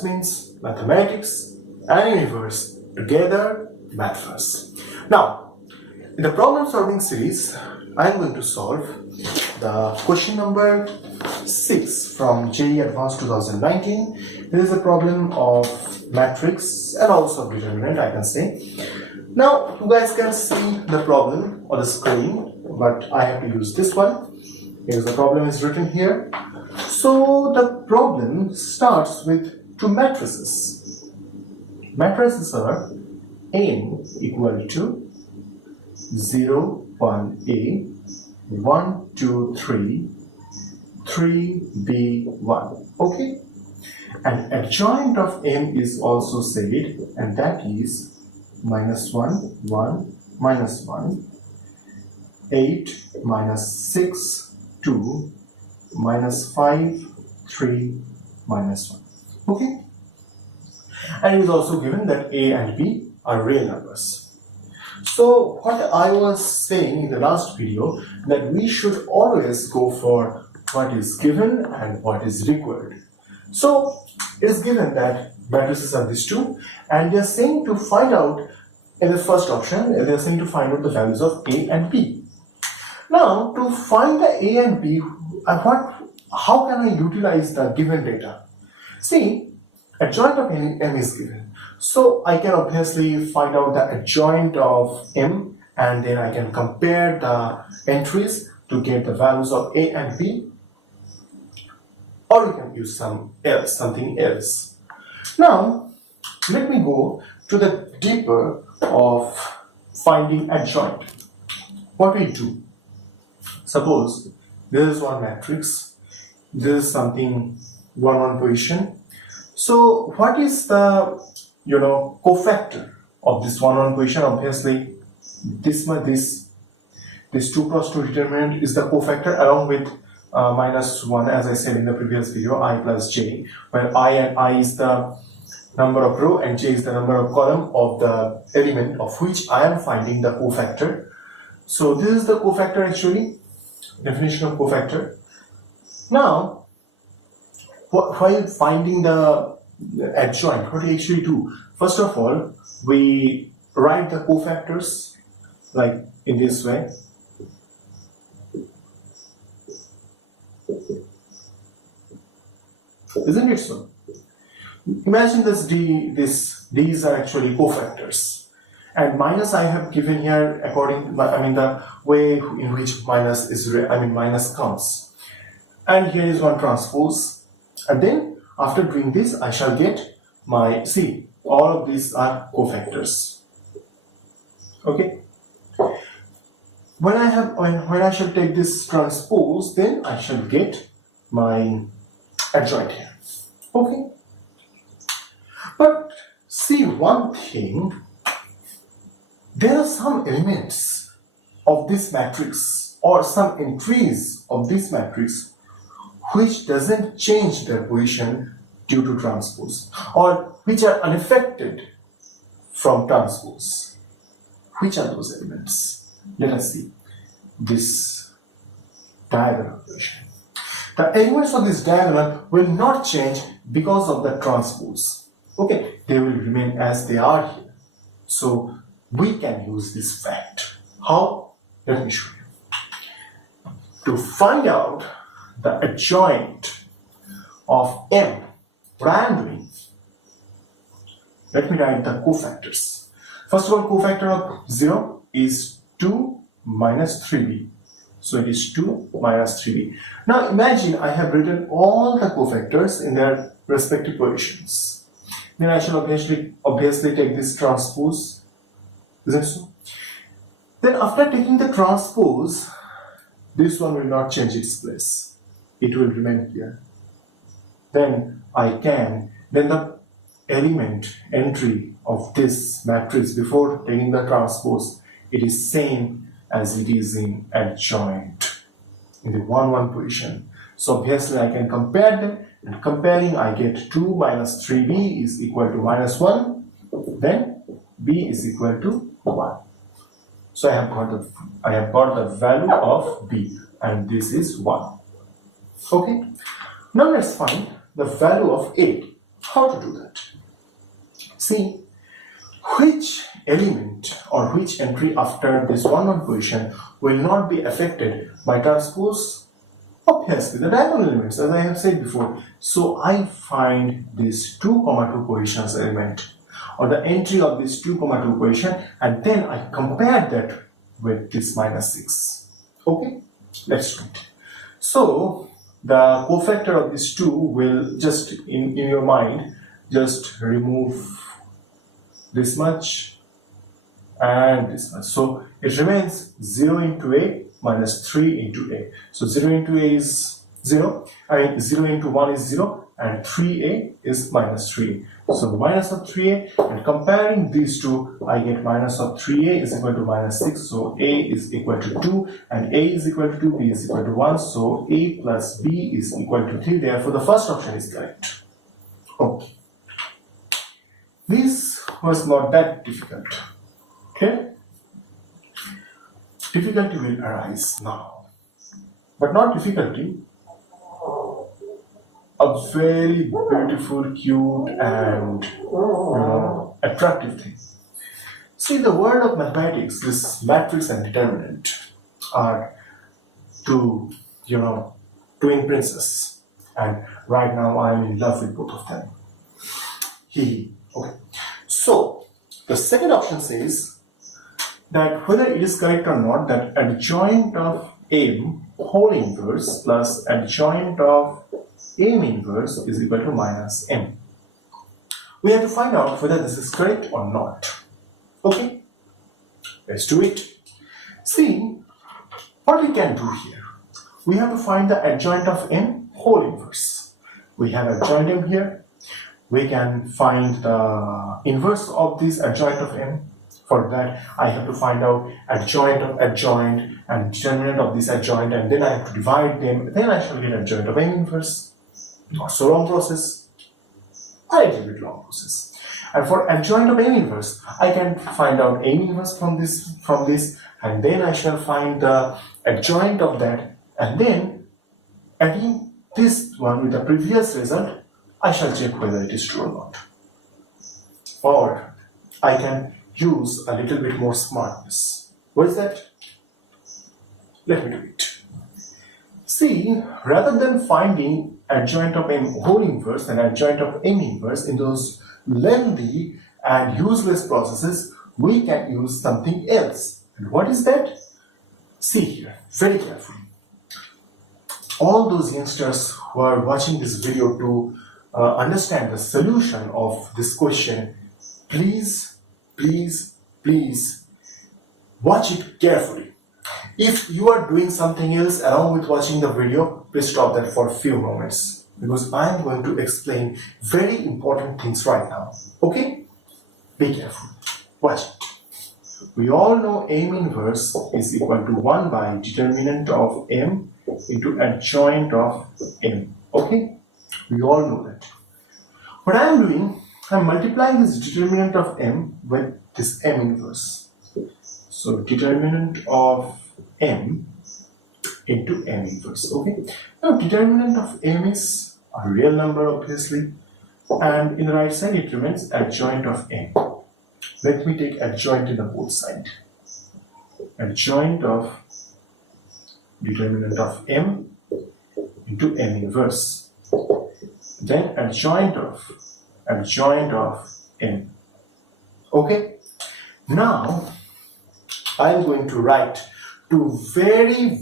Advanced means mathematics and universe together matters. Now, in the problem solving series, I am going to solve the question number 6 from JEE Advanced 2019. This is a problem of matrix and also determinant, I can say. Now, you guys can see the problem on the screen, but I have to use this one because the problem is written here. So the problem starts with two matrices. Matrices are n equal to 0, 1a, 1, 2, 3, 3b1. Okay, and adjoint of m is also said, and that is minus 1, 1, minus 1, 8, minus 6, 2, minus 5, 3, minus 1. Okay, and it is also given that a and b are real numbers. So what I was saying in the last video, that we should always go for what is given and what is required. So it is given that matrices are these two, and they are saying to find out, in the first option, they are saying to find out the values of a and b. Now, to find the a and b, how can I utilize the given data? See, adjoint of m is given. So I can obviously find out the adjoint of m, and then I can compare the entries to get the values of a and b. Or we can use something else. Now, let me go to the deeper of finding adjoint. What we do? Suppose this is one matrix, this is something 1, 1 position. So what is the cofactor of this 1, 1 position? Obviously, this 2 cross 2 determinant is the cofactor along with minus 1, as I said in the previous video, I plus j, where I is the number of row and j is the number of column of the element of which I am finding the cofactor. So this is the cofactor actually, definition of cofactor. Now, while finding the adjoint, what we actually do? First of all, we write the cofactors like in this way. Isn't it so? Imagine these are actually cofactors, and minus I have given here according, the way in which minus comes, and here is one transpose, and then after doing this I shall get my, see, all of these are cofactors. Okay, when I shall take this transpose, then I shall get my adjoint here. Okay, but see one thing, there are some elements of this matrix or some entries of this matrix which doesn't change their position due to transpose, or which are unaffected from transpose. Which are those elements? Let us see this diagonal position. The elements of this diagonal will not change because of the transpose. Okay, they will remain as they are here. So we can use this fact. How? Let me show you. To find out the adjoint of m, what I am doing, let me write the cofactors. First of all, cofactor of 0 is 2 minus 3b. So it is 2 minus 3b. Now imagine I have written all the cofactors in their respective positions. Then I shall obviously take this transpose. Isn't so? Then after taking the transpose, this one will not change its place. It will remain here. Then the element entry of this matrix before taking the transpose, it is same as it is in adjoint in the 1, 1 position. So obviously I can compare them, and comparing I get 2 minus 3b is equal to minus 1, then b is equal to 1. So I have got the value of b, and this is 1. Okay. Now let's find the value of a. How to do that? See, which element or which entry after this 1 1 position will not be affected by transpose? Obviously, the diagonal elements, as I have said before. So I find this 2, 2 positions element or the entry of this 2, 2 position, and then I compare that with this -6. Okay, let's do it. So the cofactor of this 2 will just in your mind just remove this much and this much. So it remains 0 into a minus 3 into a. So 0 into a is 0, 0 into 1 is 0, and 3a is minus 3. So minus of 3a, and comparing these two, I get minus of 3a is equal to minus 6. So a is equal to 2, and a is equal to 2, b is equal to 1. So a plus b is equal to 3. Therefore, the first option is correct. Okay. This was not that difficult. Okay? Difficulty will arise now. But not difficulty, a very beautiful, cute, and attractive thing. See, the world of mathematics, this matrix and determinant are two twin princes, and right now I am in love with both of them. Okay. So the second option says that whether it is correct or not, that adjoint of m whole inverse plus adjoint of m inverse is equal to minus m. We have to find out whether this is correct or not. Okay, let's do it. See, what we can do here, we have to find the adjoint of m whole inverse. We have adjoint m here. We can find the inverse of this adjoint of m. For that, I have to find out adjoint of adjoint and determinant of this adjoint, and then I have to divide them. Then I shall get adjoint of m inverse. Not so long process, a little bit long process. And for adjoint of m inverse, I can find out m inverse from this, and then I shall find the adjoint of that, and then adding this one with the previous result, I shall check whether it is true or not. Or I can use a little bit more smartness. What is that? Let me do it. See, rather than finding adjoint of m whole inverse and adjoint of m inverse in those lengthy and useless processes, we can use something else. And what is that? See here, very carefully. All those youngsters who are watching this video to understand the solution of this question, please watch it carefully. If you are doing something else along with watching the video, please stop that for a few moments, because I am going to explain very important things right now. Okay? Be careful. Watch it. We all know m inverse is equal to 1 by determinant of m into adjoint of m. Okay? We all know that. What I am doing, I am multiplying this determinant of m with this m inverse. So determinant of m into m inverse. Okay. Now determinant of m is a real number, obviously, and in the right side it remains adjoint of m. Let me take adjoint in the both side. Adjoint of determinant of m into m inverse. Then adjoint of m. Okay. Now I am going to write two very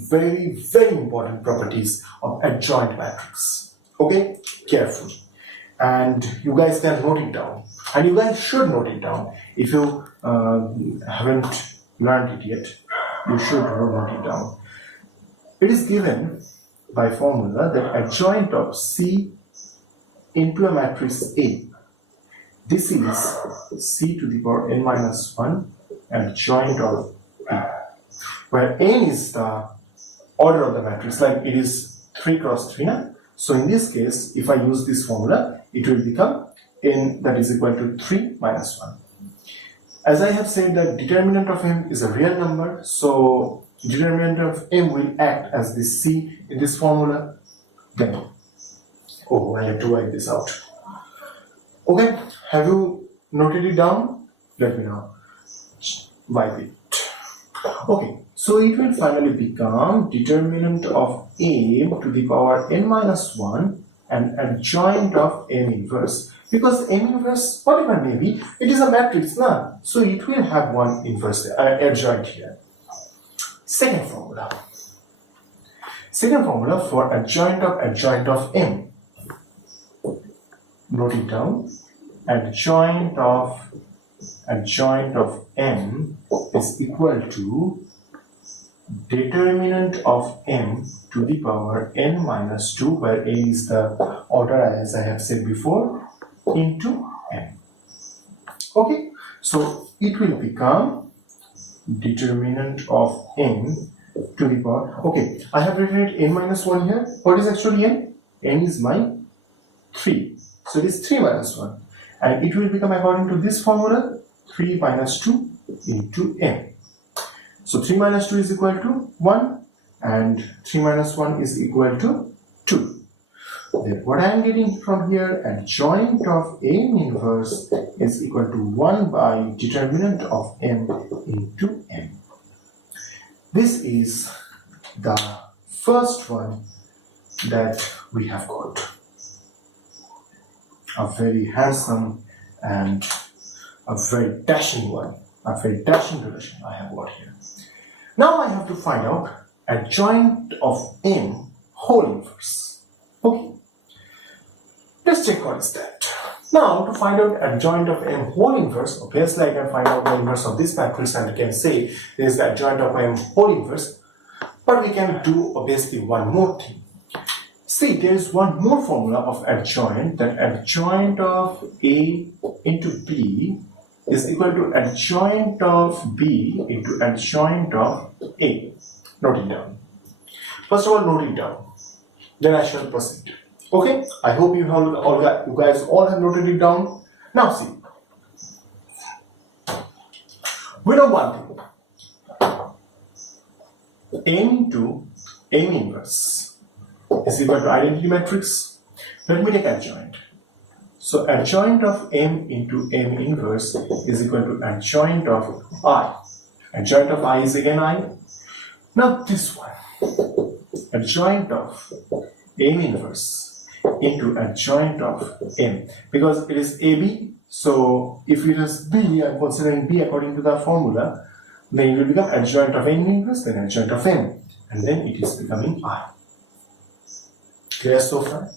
important properties of adjoint matrix. Okay, carefully, and you guys can note it down, and you guys should note it down. If you haven't learned it yet, you should note it down. It is given by formula that adjoint of C into a matrix A, this is C to the power n minus 1 adjoint of B, where n is the order of the matrix, like it is 3 cross 3 now. So in this case, if I use this formula, it will become n that is equal to 3 minus 1. As I have said that determinant of m is a real number, so determinant of m will act as this C in this formula. Then, oh, I have to write this out. Okay, have you noted it down? Let me know. Wipe it. Okay, so it will finally become determinant of m to the power n minus 1 and adjoint of m inverse. Because m inverse, whatever may be, it is a matrix, na? So it will have one inverse adjoint here. Second formula. Second formula for adjoint of m. Note it down. Adjoint of m is equal to determinant of m to the power n minus 2, where a is the order as I have said before, into m. Okay, so it will become determinant of m to the power. Okay, I have written it n minus 1 here. What is actually n? N is my 3. So it is 3 minus 1. And it will become, according to this formula, 3 minus 2 into m. So 3 minus 2 is equal to 1 and 3 minus 1 is equal to 2. Then what I am getting from here, adjoint of m inverse is equal to 1 by determinant of m into m. This is the first one that we have got. A very handsome and a very dashing one, a very dashing relation I have got here. Now I have to find out adjoint of m whole inverse. Okay, let's check what is that. Now to find out adjoint of m whole inverse, obviously I can find out the inverse of this matrix and I can say there is the adjoint of m whole inverse, but we can do obviously one more thing. See, there is one more formula of adjoint, that adjoint of A into B is equal to adjoint of B into adjoint of A. Note it down. First of all, note it down. Then I shall proceed. Okay? I hope you guys all have noted it down. Now see. We know one thing. M into M inverse is equal to identity matrix. Let me take adjoint. So adjoint of m into m inverse is equal to adjoint of I. Adjoint of I is again I. Now this one, adjoint of m inverse into adjoint of m, because it is AB. So if it is B, I am considering B according to the formula, then it will become adjoint of m inverse, then adjoint of m, and then it is becoming I. Clear so far?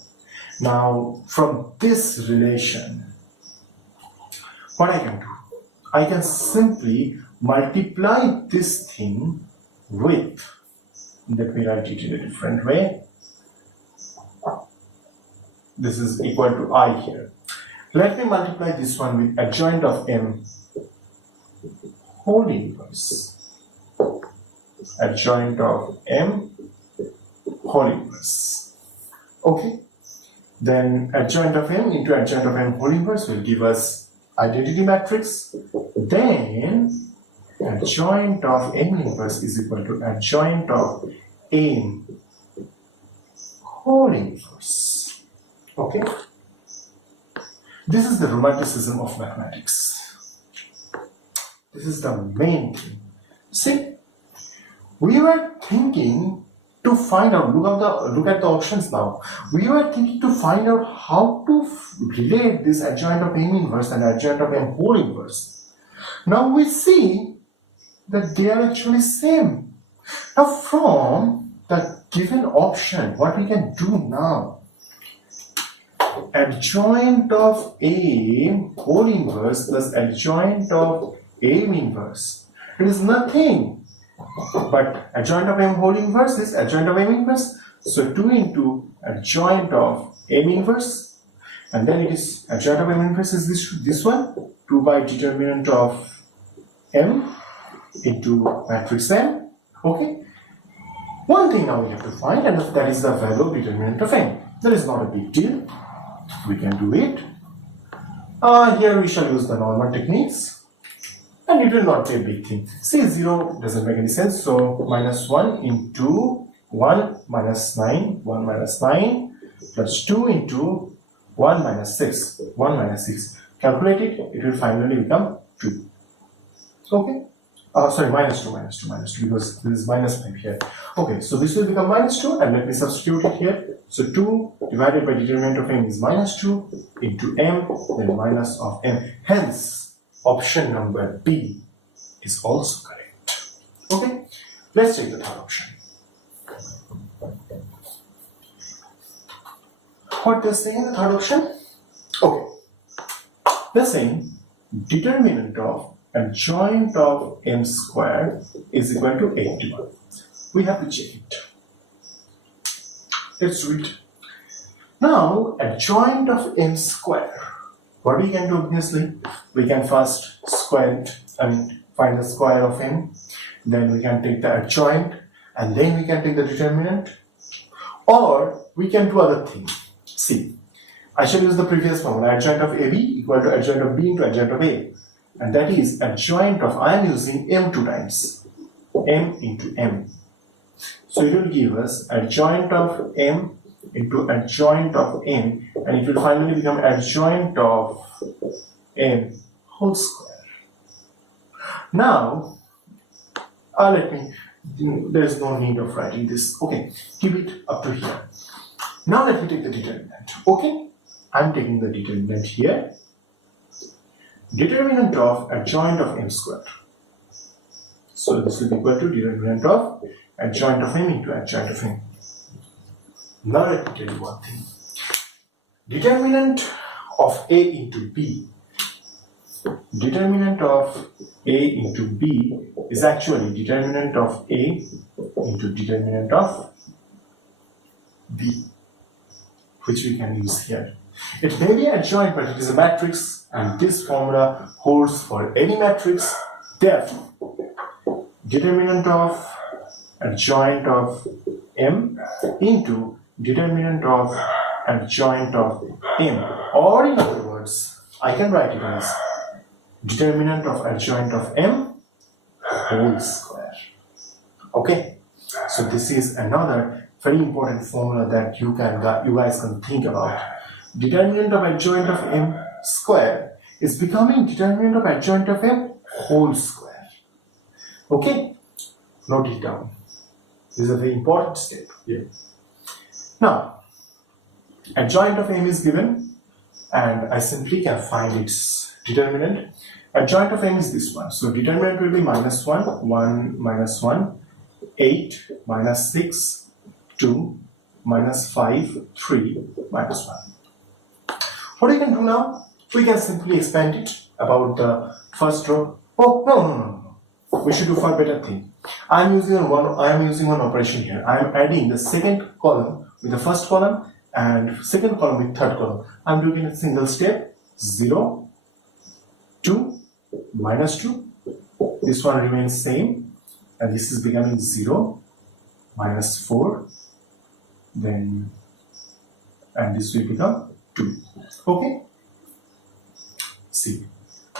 Now, from this relation, what I can do? I can simply multiply this thing with, let me write it in a different way. This is equal to I here. Let me multiply this one with adjoint of m whole inverse. Adjoint of m whole inverse. Okay, then adjoint of m into adjoint of m whole inverse will give us identity matrix. Then adjoint of m inverse is equal to adjoint of m whole inverse. Okay, this is the romanticism of mathematics. This is the main thing. See, we were thinking to find out, look at the options now. We were thinking to find out how to relate this adjoint of m inverse and adjoint of m whole inverse. Now we see that they are actually same. Now from the given option, what we can do now? Adjoint of a whole inverse plus adjoint of m inverse. It is nothing but adjoint of m whole inverse is adjoint of m inverse. So 2 into adjoint of m inverse, and then it is adjoint of m inverse is this one, 2 by determinant of m into matrix m. Okay. One thing now we have to find, and that is the value of determinant of m. That is not a big deal. We can do it. Here we shall use the normal techniques. And it will not be a big thing. See, 0 doesn't make any sense. So minus 1 into 1 minus 9, 1 minus 9 plus 2 into 1 minus 6. 1 minus 6. Calculate it, it will finally become 2. Okay? Sorry, minus 2, because this is minus 5 here. Okay, so this will become minus 2, and let me substitute it here. So 2 divided by determinant of m is minus 2 into m, then minus of m. Hence, option number B is also correct. Okay, let's take the third option. What they're saying in the third option? Okay, they're saying determinant of adjoint of m squared is equal to 81. We have to check it. Let's read. Now, adjoint of m squared. What we can do, obviously, we can first square it, find the square of m, then we can take the adjoint, and then we can take the determinant, or we can do other things. See, I shall use the previous formula, adjoint of AB equal to adjoint of B into adjoint of A, and that is adjoint of, I am using m 2 times, m into m. So it will give us adjoint of m into adjoint of m, and it will finally become adjoint of m whole square. Now, there's no need of writing this. Okay, keep it up to here. Now let me take the determinant. Okay, I'm taking the determinant here. Determinant of adjoint of m squared. So this will be equal to determinant of adjoint of m into adjoint of m. Now let me tell you one thing. Determinant of a into b. Determinant of a into b is actually determinant of a into determinant of b, which we can use here. It may be adjoint, but it is a matrix, and this formula holds for any matrix. Therefore, determinant of adjoint of m into determinant of adjoint of m, or in other words, I can write it as determinant of adjoint of m whole square. Okay, so this is another very important formula that you guys can think about. Determinant of adjoint of m square is becoming determinant of adjoint of m whole square. Okay, note it down. This is a very important step here. Now, adjoint of m is given, and I simply can find its determinant. Adjoint of m is this one. So determinant will be minus 1, 1, minus 1, 8, minus 6, 2, minus 5, 3, minus 1. What we can do now? We can simply expand it about the first row. Oh, no. We should do far better thing. I am using one operation here. I am adding the second column with the first column and second column with third column. I am doing a single step. 0, 2, minus 2. This one remains same, and this is becoming 0, minus 4. Then, and this will become 2. Okay. See,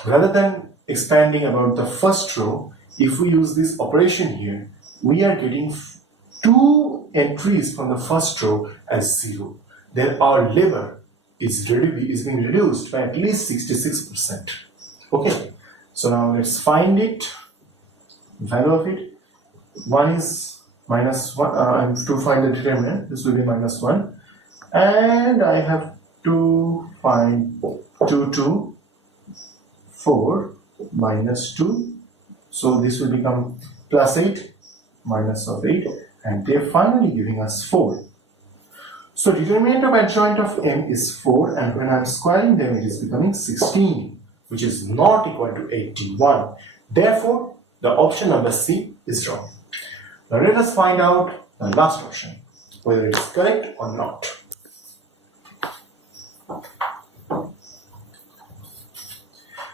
rather than expanding about the first row, if we use this operation here, we are getting 2 entries from the first row as 0. Then our labor is being reduced by at least 66%. Okay, so now let's find it. Value of it. 1 is minus 1. And to find the determinant, this will be minus 1. And I have to find 2, 2, 4, minus 2. So this will become plus 8, minus of 8, and they're finally giving us 4. So determinant of adjoint of m is 4, and when I'm squaring them, it is becoming 16, which is not equal to 81. Therefore, the option number C is wrong. Now let us find out the last option, whether it is correct or not.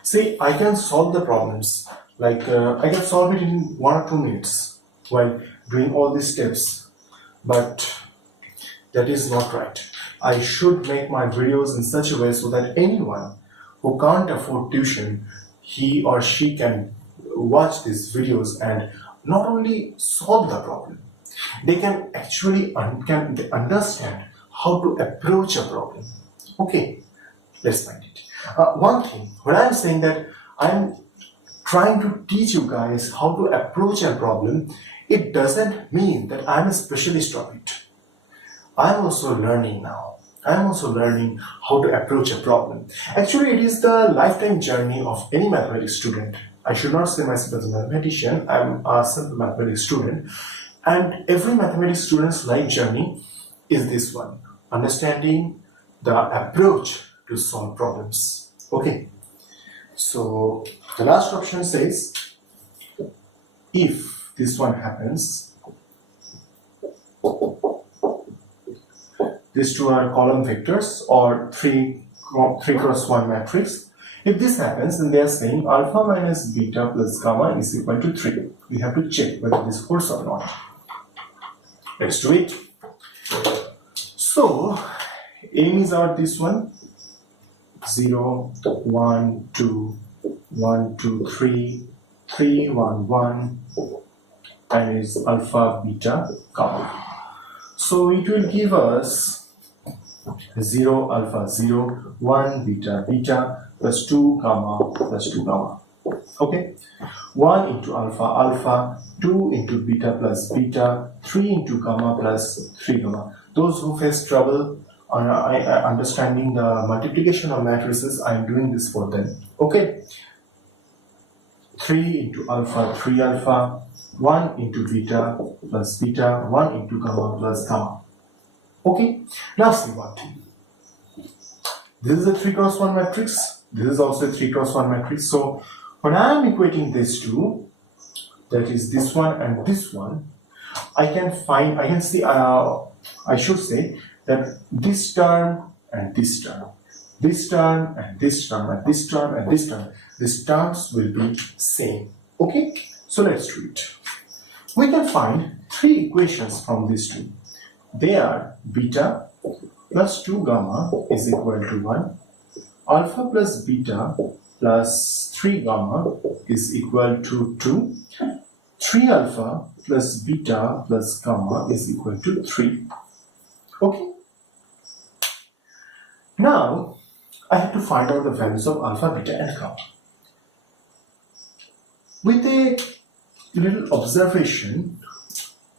See, I can solve the problems. I can solve it in 1 or 2 minutes while doing all these steps, but that is not right. I should make my videos in such a way so that anyone who can't afford tuition, he or she can watch these videos and not only solve the problem, they can actually understand how to approach a problem. Okay, let's find it. One thing, when I'm saying that I'm trying to teach you guys how to approach a problem, it doesn't mean that I'm a specialist of it. I'm also learning now. I'm also learning how to approach a problem. Actually, it is the lifetime journey of any mathematics student. I should not say myself as a mathematician. I'm a simple mathematics student. And every mathematics student's life journey is this one. Understanding the approach to solve problems. Okay. So the last option says, if this one happens, these two are column vectors or 3 cross 1 matrix. If this happens, then they are saying alpha minus beta plus gamma is equal to 3. We have to check whether this holds or not. Let's do it. So, aim is our this one. 0, 1, 2, 1, 2, 3, 3, 1, 1, and is alpha, beta, gamma. So it will give us 0, alpha, 0, 1, beta, beta, plus 2, gamma, plus 2, gamma. Okay? 1 into alpha, alpha, 2 into beta plus beta, 3 into gamma plus 3 gamma. Those who face trouble understanding the multiplication of matrices, I am doing this for them. Okay? 3 into alpha, 3 alpha, 1 into beta plus beta, 1 into gamma plus gamma. Okay? Now see one thing. This is a 3 cross 1 matrix. This is also a 3 cross 1 matrix. So when I am equating these two, that is this one and this one, I can see, I should say that this term and this term, this term and this term and this term and this term, these terms will be same. Okay? So let's do it. We can find 3 equations from these two. They are beta plus 2 gamma is equal to 1, alpha plus beta plus 3 gamma is equal to 2, 3 alpha plus beta plus gamma is equal to 3. Okay? Now, I have to find out the values of alpha, beta and gamma. With a little observation,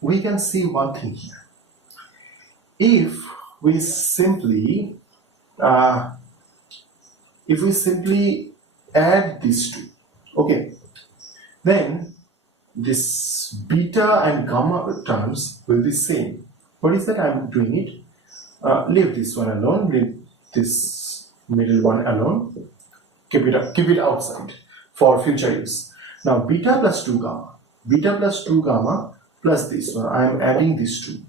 we can see one thing here. If we simply add these two, okay, then this beta and gamma terms will be same. What is that? I am doing it. Leave this one alone. Leave this middle one alone. Keep it outside for future use. Now beta plus 2 gamma plus this one. I am adding these two.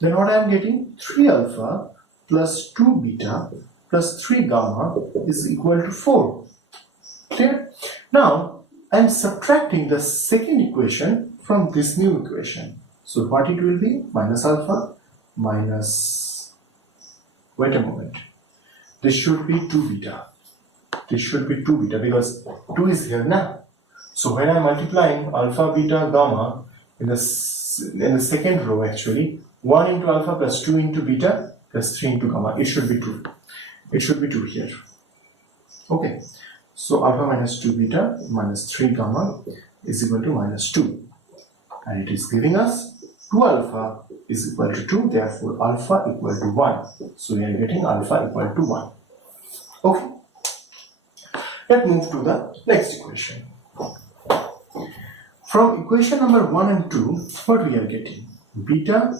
Then what I am getting? 3 alpha plus 2 beta plus 3 gamma is equal to 4. Clear? Now I am subtracting the second equation from this new equation. So what it will be? Minus alpha minus, wait a moment, this should be 2 beta. This should be 2 beta because 2 is here now. So when I am multiplying alpha, beta, gamma in the second row, actually 1 into alpha plus 2 into beta plus 3 into gamma, it should be 2. It should be 2 here. Okay. So alpha minus 2 beta minus 3 gamma is equal to minus 2. And it is giving us 2 alpha is equal to 2, therefore alpha equal to 1. So we are getting alpha equal to 1. Okay. Let's move to the next equation. From equation number 1 and 2, what we are getting? Beta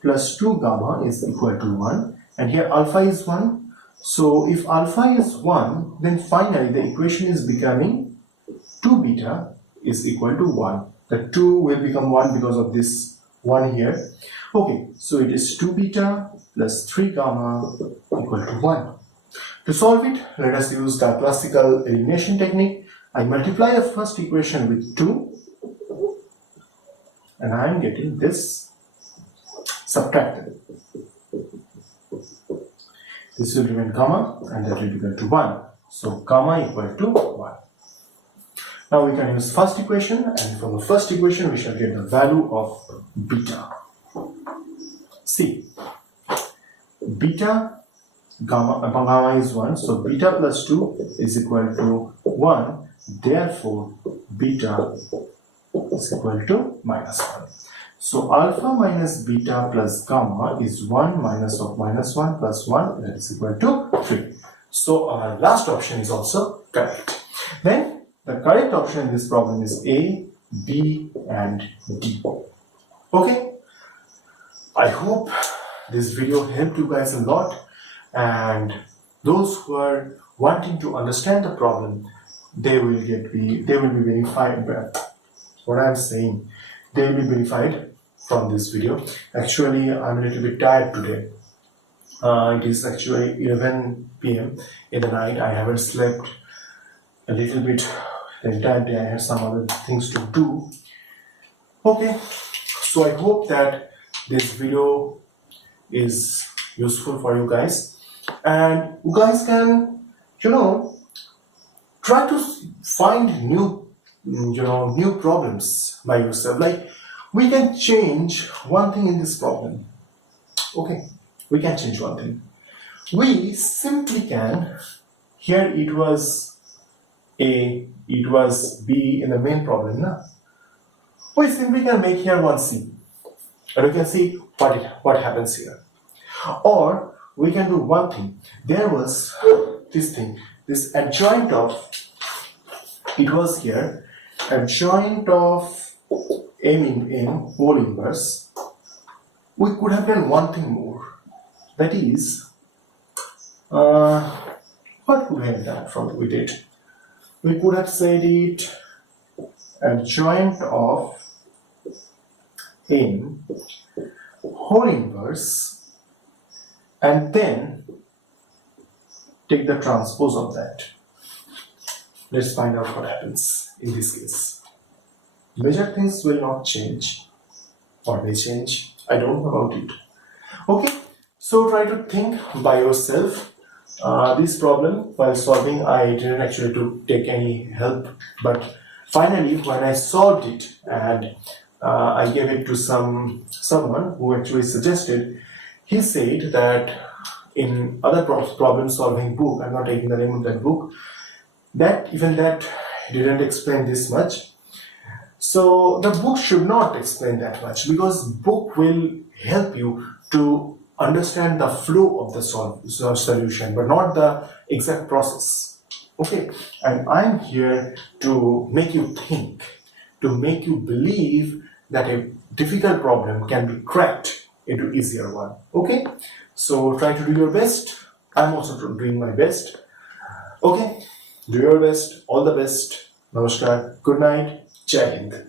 plus 2 gamma is equal to 1, and here alpha is 1. So if alpha is 1, then finally the equation is becoming 2 beta is equal to 1. The 2 will become 1 because of this 1 here. Okay, so it is 2 beta plus 3 gamma equal to 1. To solve it, let us use the classical elimination technique. I multiply the first equation with 2 and I am getting this subtracted. This will remain gamma and that will be equal to 1. So gamma equal to 1. Now we can use first equation, and from the first equation we shall get the value of beta. See, beta gamma is 1, so beta plus 2 is equal to 1, therefore beta is equal to minus 1. So alpha minus beta plus gamma is 1 minus of minus 1 plus 1, that is equal to 3. So our last option is also correct. Then the correct option in this problem is A, B and D. Okay, I hope this video helped you guys a lot, and those who are wanting to understand the problem, they will be verified. What I'm saying, they will be verified from this video. Actually, I'm a little bit tired today. It is actually 11 p.m. in the night. I haven't slept a little bit the entire day. I had some other things to do. Okay, so I hope that this video is useful for you guys, and you guys can, try to find new problems by yourself. Like, we can change one thing in this problem. Okay, we can change one thing. We simply can, here it was A, it was B in the main problem, na? We simply can make here one C, and we can see what happens here. Or we can do one thing. There was this thing, this adjoint of, it was here, adjoint of M in N whole inverse. We could have done one thing more. That is, what could we have done with it? We could have said it adjoint of N whole inverse, and then take the transpose of that. Let's find out what happens in this case. Major things will not change, or may change. I don't know about it. Okay, so try to think by yourself. This problem while solving, I didn't actually to take any help, but finally when I solved it and I gave it to someone who actually suggested, he said that in other problem solving book, I'm not taking the name of that book, that didn't explain this much. So the book should not explain that much, because book will help you to understand the flow of the solution, but not the exact process. Okay, and I'm here to make you think, to make you believe that a difficult problem can be cracked into easier one. Okay, so try to do your best. I'm also doing my best. Okay, do your best. All the best. Namaskar. Good night. Jai Hind.